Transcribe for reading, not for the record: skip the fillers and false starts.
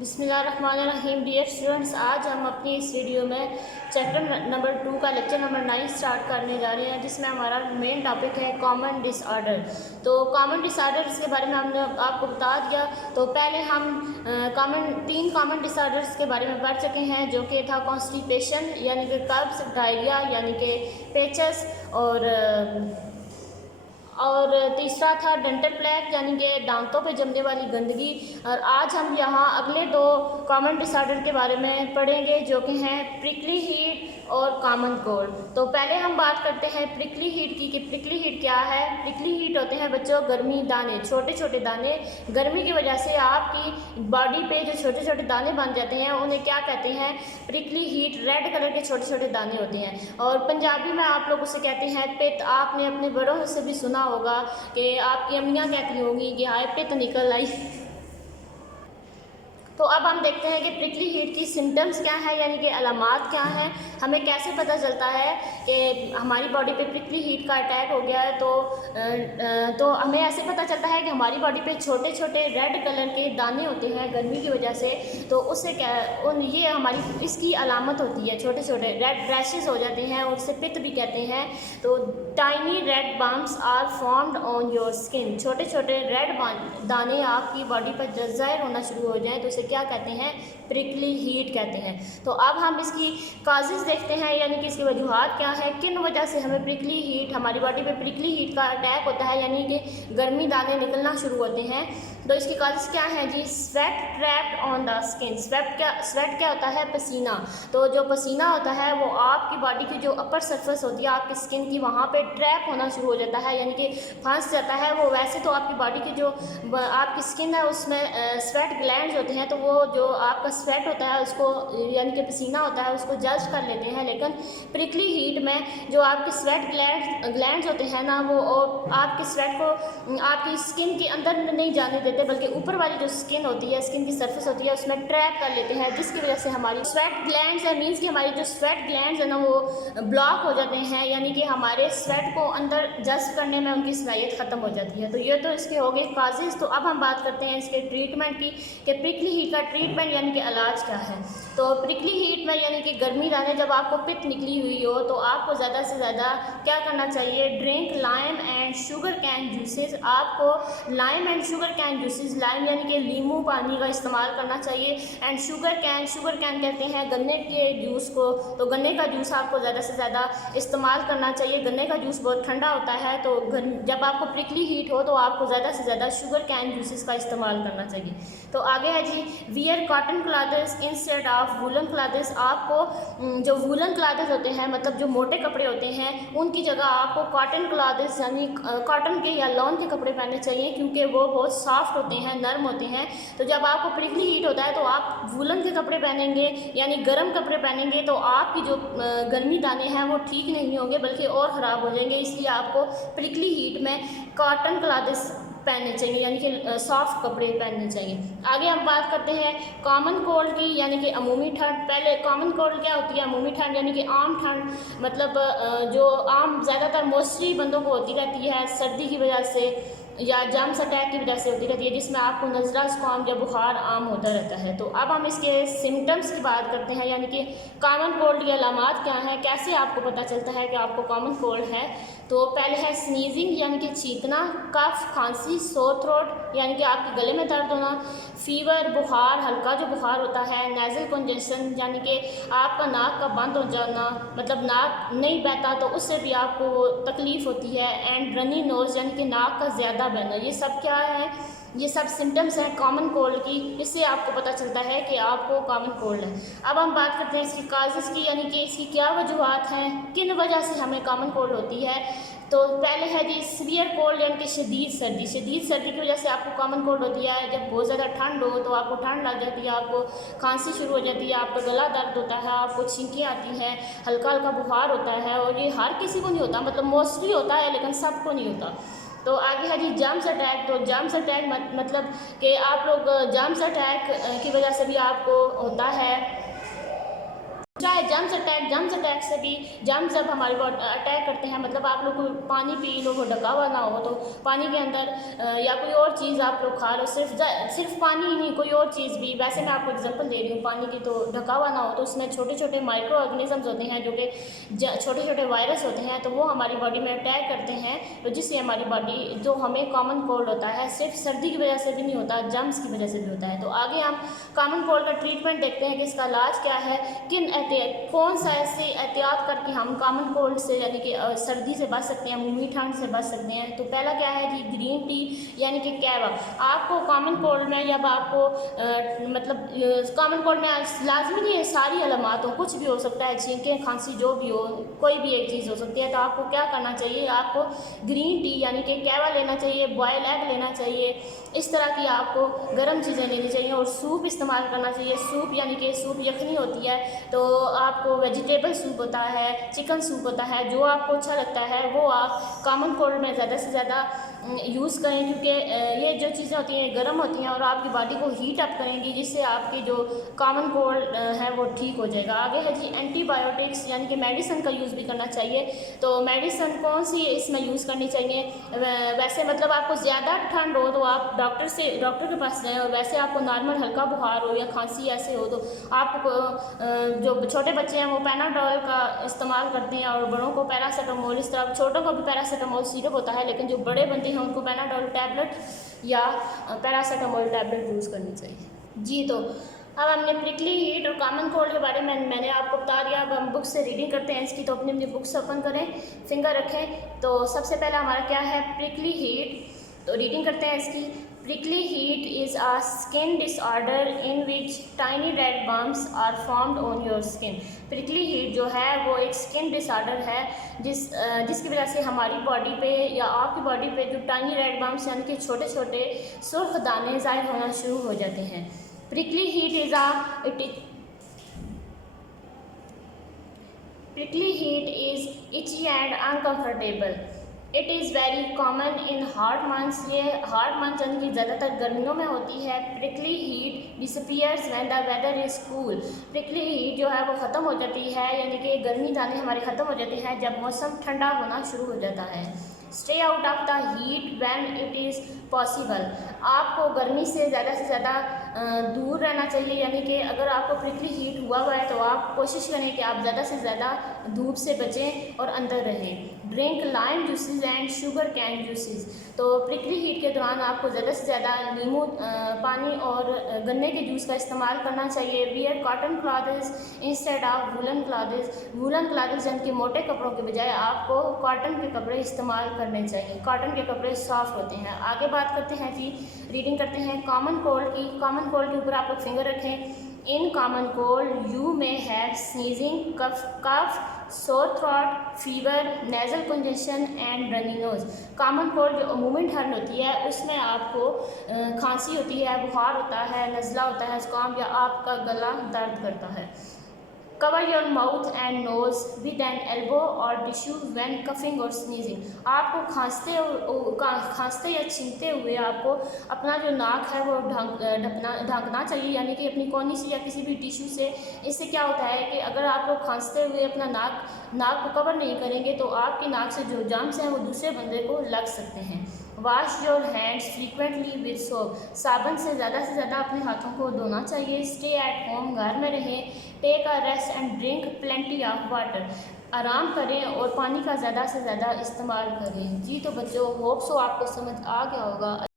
बिस्मिल्लाहिर्रहमानिर्रहीम। Dear students, आज हम अपनी इस वीडियो में चैप्टर नंबर 2 का लेक्चर नंबर 9 स्टार्ट करने जा रहे हैं, जिसमें हमारा मेन टॉपिक है कॉमन डिसऑर्डर। तो कॉमन डिसऑर्डर्स के बारे में हमने आपको बता दिया। तो पहले हम तीन कॉमन डिसऑर्डर्स के बारे में पढ़ चुके हैं, जो कि था कॉन्स्टिपेशन यानी कि कब्ज़, डायरिया यानी कि पेचस, और तीसरा था डेंटल प्लेग यानी कि दांतों पे जमने वाली गंदगी। और आज हम यहाँ अगले दो कॉमन डिसऑर्डर के बारे में पढ़ेंगे, जो कि हैं प्रिकली हीट और कॉमन कोल्ड। तो पहले हम बात करते हैं प्रिकली हीट की कि प्रिकली हीट क्या है। प्रिकली हीट होते हैं बच्चों गर्मी दाने, छोटे छोटे दाने। गर्मी की वजह से आपकी बॉडी पे जो छोटे छोटे दाने बन जाते हैं, उन्हें क्या कहते हैं? Prickly heat. रेड कलर के छोटे छोटे दाने होते हैं, और पंजाबी में आप लोग उसे कहते हैं पित। आपने अपने बड़ों से भी सुना होगा कि आपकी अम्मियाँ कहती होंगी कि हाय पित निकल आई। तो अब हम देखते हैं कि प्रिकली हीट की सिम्टम्स क्या है, यानी कि अलामात क्या हैं। हमें कैसे पता चलता है कि हमारी बॉडी पे प्रिकली हीट का अटैक हो गया है? तो हमें ऐसे पता चलता है कि हमारी बॉडी पे छोटे छोटे रेड कलर के दाने होते हैं गर्मी की वजह से। तो उससे क्या ये हमारी इसकी अलामत होती है। छोटे छोटे रेड रैशेस हो जाते हैं, और उससे पित्त भी कहते हैं। तो tiny red bumps are formed on your skin. छोटे छोटे रेड दाने आपकी बॉडी पर जब ज़ाहिर होना शुरू हो जाए तो उसे क्या कहते हैं? प्रिकली हीट कहते हैं। तो अब हम इसकी काजेज़ देखते हैं, यानी कि इसकी वजूहात क्या है, किन वजह से हमें प्रिकली हीट, हमारी बॉडी पे प्रिकली हीट का अटैक होता है, यानी कि गर्मी दाने निकलना शुरू होते हैं। तो इसकी काजेज़ क्या है जी? Sweat trapped on the skin. Sweat क्या होता है? पसीना। तो जो पसीना होता है वो आपकी बॉडी की जो अपर सरफेस होती है आपकी स्किन की, वहाँ पे ट्रैप होना शुरू हो जाता है, यानी कि फंस जाता है वो। वैसे तो आपकी बॉडी की जो आपकी स्किन है उसमें स्वेट ग्लैंड्स होते हैं, तो वो जो आपका स्वेट होता है उसको, यानी कि पसीना होता है, उसको जज कर लेते हैं। लेकिन प्रिकली हीट में जो आपके स्वेट ग्लैंड्स होते हैं ना, वो आपके स्वेट को आपकी स्किन के अंदर नहीं जाने देते, बल्कि ऊपर वाली जो स्किन होती है, स्किन की सरफेस होती है, उसमें ट्रैप कर लेते हैं, जिसकी वजह से हमारी स्वेट ग्लैंड्स है, मीन्स कि हमारी जो स्वेट ग्लैंड्स है ना वो ब्लॉक हो जाते हैं, यानी कि हमारे स्वेट को अंदर जज्ब करने में उनकी सलाहियत ख़त्म हो जाती है। तो ये तो इसके हो गए काजेज़। तो अब हम बात करते हैं इसके ट्रीटमेंट की कि प्रिकली हीट का ट्रीटमेंट यानी कि इलाज क्या है। तो प्रिकली हीट में यानी कि गर्मी दाने जब आपको पित्त निकली हुई हो, तो आपको ज़्यादा से ज़्यादा क्या करना चाहिए? Drink lime and sugarcane juices. आपको lime and sugarcane juices, lime यानी कि नींबू पानी का इस्तेमाल करना चाहिए, एंड शुगर कैन कहते हैं गन्ने के जूस को। तो गन्ने का जूस आपको ज़्यादा से ज़्यादा इस्तेमाल करना चाहिए। गन्ने का जूस बहुत ठंडा होता है, तो जब आपको प्रिकली हीट हो तो आपको ज़्यादा से ज़्यादा शुगर कैन जूसेस का इस्तेमाल करना चाहिए। तो आगे है जी, wear cotton clothes instead of woollen clothes. आपको जो वूलन क्लॉथ्स होते हैं, मतलब जो मोटे कपड़े होते हैं, उनकी जगह आपको कॉटन क्लॉथ्स यानी कॉटन के या लॉन के कपड़े पहनने चाहिए, क्योंकि वो बहुत सॉफ्ट होते हैं, नरम होते हैं। तो जब आपको प्रिकली हीट होता है तो आप वूलन के कपड़े पहनेंगे, यानी गर्म कपड़े पहनेंगे, तो आपकी जो गर्मी दाने हैं वो ठीक नहीं होंगे, बल्कि और ख़राब हो जाएंगे। इसलिए आपको प्रिकली हीट में कॉटन क्लॉथ्स पहनने चाहिए, यानी कि सॉफ्ट कपड़े पहनने चाहिए। आगे हम बात करते हैं कॉमन कोल्ड की, यानी कि अमूमी ठंड। पहले कॉमन कोल्ड क्या होती है? अमूमी ठंड यानी कि आम ठंड, मतलब जो आम ज़्यादातर मोस्टली बंदों को होती रहती है सर्दी की वजह से या जम्स अटैक की वजह से होती रहती है, जिसमें आपको नज़ला ज़ुकाम या बुखार आम होता रहता है। तो अब हम इसके सिम्टम्स की बात करते हैं, यानी कि कॉमन कोल्ड की अलामात क्या हैं, कैसे आपको पता चलता है कि आपको कॉमन कोल्ड है। तो पहले है स्नीजिंग यानी कि छींकना, कफ खांसी, सोर थ्रोट यानी कि आपके गले में दर्द होना, फीवर बुखार, हल्का जो बुखार होता है, नेज़ल कंजेशन यानी कि आपका नाक का बंद हो जाना, मतलब नाक नहीं बहता तो उससे भी आपको तकलीफ़ होती है, एंड रनी नोज़ यानी कि नाक का ज़्यादा बहना। ये सब क्या है? ये सब सिम्टम्स हैं कॉमन कोल्ड की। इससे आपको पता चलता है कि आपको कॉमन कोल्ड है। अब हम बात करते हैं इसकी काजेज़ की, यानी कि इसकी क्या वजूहात हैं, किन वजह से हमें कॉमन कोल्ड होती है। तो पहले है जी सीवियर कोल्ड यानी कि शदीद सर्दी। शदीद सर्दी की वजह से आपको कॉमन कोल्ड होती है। जब बहुत ज़्यादा ठंड हो तो आपको ठंड लग जाती है, आपको खांसी शुरू हो जाती है, आपका गला दर्द होता है, आपको छींकें आती हैं, हल्का हल्का बुखार होता है, और ये हर किसी को नहीं होता, मतलब मोस्टली होता है लेकिन सबको नहीं होता। तो आगे है जी जम्स अटैक। तो जम्स अटैक मतलब कि आप लोग जम्स अटैक की वजह से भी आपको होता है। चाहे जम्स अटैक से भी जम्स जब हमारे बॉडी अटैक करते हैं, मतलब आप लोग को पानी पी लो, वो ढका हुआ ना हो, तो पानी के अंदर या कोई और चीज़ आप लोग खा लो, सिर्फ पानी ही नहीं, कोई और चीज़ भी, वैसे मैं आपको एग्जांपल दे रही हूँ पानी की, तो ढका हुआ ना हो, तो उसमें छोटे छोटे माइक्रो ऑर्गेनिजम्स होते हैं, जो कि छोटे छोटे वायरस होते हैं, तो वो हमारी बॉडी में अटैक करते हैं, तो जिससे हमारी बॉडी, जो हमें कॉमन कोल्ड होता है, सिर्फ सर्दी की वजह से भी नहीं होता, जम्स की वजह से भी होता है। तो आगे हम कॉमन कोल्ड का ट्रीटमेंट देखते हैं कि इसका इलाज क्या है, कौन सा ऐसे एहतियात करके हम कॉमन कोल्ड से, यानी कि सर्दी से बच सकते हैं, मुँहमी ठंड से बच सकते हैं। तो पहला क्या है जी, ग्रीन टी यानी कि कहवा। आपको कॉमन कोल्ड में, जब आपको मतलब कॉमन कोल्ड में लाजमी नहीं है सारी अलामात हो, कुछ भी हो सकता है, छींकें खांसी जो भी हो, कोई भी एक चीज़ हो सकती है, तो आपको क्या करना चाहिए, आपको ग्रीन टी यानी कि कहवा लेना चाहिए, बॉयल एग लेना चाहिए, इस तरह की आपको गर्म चीज़ें लेनी चाहिए, और सूप इस्तेमाल करना चाहिए। सूप यानी कि सूप यखनी होती है, तो आपको वेजिटेबल सूप होता है, चिकन सूप होता है, जो आपको अच्छा लगता है वो आप कॉमन कोल्ड में ज़्यादा से ज़्यादा यूज़ करें, क्योंकि ये जो चीज़ें होती हैं गर्म होती हैं और आपकी बॉडी को हीट अप करेंगी, जिससे आपकी जो कॉमन कोल्ड है वो ठीक हो जाएगा। आगे है जी एंटीबायोटिक्स, यानी कि मेडिसिन का यूज़ भी करना चाहिए। तो मेडिसिन कौन सी इसमें यूज़ करनी चाहिए, वैसे मतलब आपको ज़्यादा ठंड हो तो आप डॉक्टर के पास जाएँ, और वैसे आपको नॉर्मल हल्का बुखार हो या खांसी ऐसे हो तो आपको जो छोटे बच्चे हैं वो पैनाडोल का इस्तेमाल करते हैं, और बड़ों को पैरासीटामोल, इस तरह छोटों को भी पैरासीटामोल सिरप होता है, लेकिन जो बड़े बंदे हैं उनको पैनाडोल टैबलेट या पैरासीटामोल टैबलेट यूज़ करनी चाहिए जी। तो अब हमने प्रिकली हीट और कॉमन कोल्ड के बारे में मैंने आपको बता दिया। अब हम बुक से रीडिंग करते हैं इसकी, तो अपनी अपनी बुक्स ओपन करें, फिंगर रखें। तो सबसे पहला हमारा क्या है, प्रिकली हीट, तो रीडिंग करते हैं इसकी। Prickly heat is a skin disorder in which tiny red bumps are formed on your skin. Prickly heat जो है वो एक स्किन डिसऑर्डर है जिसकी वजह से हमारी बॉडी पे या आपकी बॉडी पे जो टाइनी रेड बम्प्स यानी कि छोटे छोटे सुर्ख दाने ज़ाहिर होना शुरू हो जाते हैं। Prickly heat is itchy and uncomfortable. It is very common in hot months, ये हॉट मंथ यानी कि ज़्यादातर गर्मियों में होती है। Prickly heat disappears when the weather is cool. Prickly heat जो है वो ख़त्म हो जाती है, यानी कि गर्मी जाने हमारे ख़त्म हो जाती है जब मौसम ठंडा होना शुरू हो जाता है। Stay out of the heat when it is possible. आपको गर्मी से ज़्यादा दूर रहना चाहिए, यानी कि अगर आपको प्रिकली हीट हुआ है तो आप कोशिश करें कि आप ज़्यादा से ज़्यादा धूप से बचें और अंदर रहें। Drink lime juices and sugarcane juices. तो प्रिकली हीट के दौरान आपको ज़्यादा से ज़्यादा नींबू पानी और गन्ने के जूस का इस्तेमाल करना चाहिए। Wear cotton clothes instead of woollen clothes. Woollen clothes यानी कि मोटे कपड़ों के बजाय आपको कॉटन के कपड़े इस्तेमाल करने चाहिए। कॉटन के कपड़े सॉफ्ट होते हैं। आगे बात करते हैं जी, रीडिंग करते हैं कॉमन कोल्ड की। कॉमन कोल्ड के ऊपर आप लोग फिंगर रखें। In common cold, you may have sneezing, cough, sore throat, fever, nasal congestion and runny nose. Common cold जो अमूमन ठंड होती है उसमें आपको खांसी होती है, बुखार होता है, नज़ला होता है, जुकाम या आपका गला दर्द करता है। Cover your mouth and nose with an elbow और टिश्यू व्हेन कफिंग और स्नीजिंग। आपको खांसते या छींकते हुए आपको अपना जो नाक है वो ढकना चाहिए, यानी कि अपनी कोहनी से या किसी भी टिश्यू से। इससे क्या होता है कि अगर आप लोग खांसते हुए अपना नाक को कवर नहीं करेंगे तो आपकी नाक से जो जर्म्स हैं वो दूसरे बंदे को लग सकते हैं। Wash your hands frequently with soap. साबुन से ज़्यादा अपने हाथों को धोना चाहिए। स्टे एट होम, घर में रहें। Take a rest and drink plenty of water. आराम करें और पानी का ज़्यादा से ज़्यादा इस्तेमाल करें जी। तो बच्चों, होप सो आपको समझ आ गया होगा।